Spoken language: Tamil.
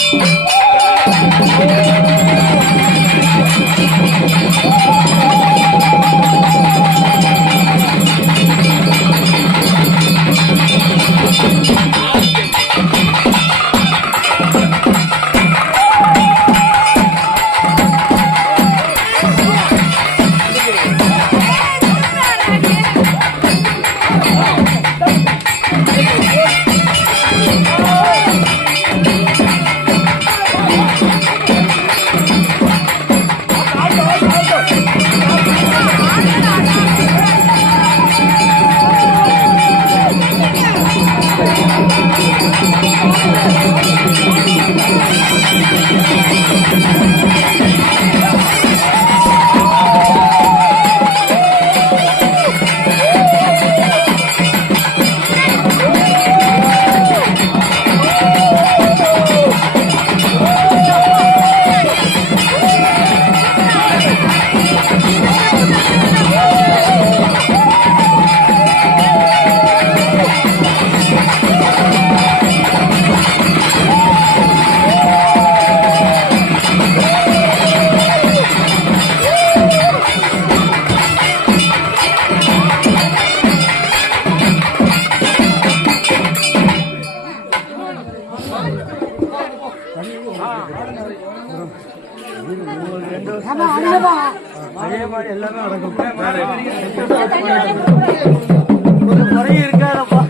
Thank அதே மாதிரி எல்லாமே நடக்கும் ஒரு குறையும் இருக்காதப்பா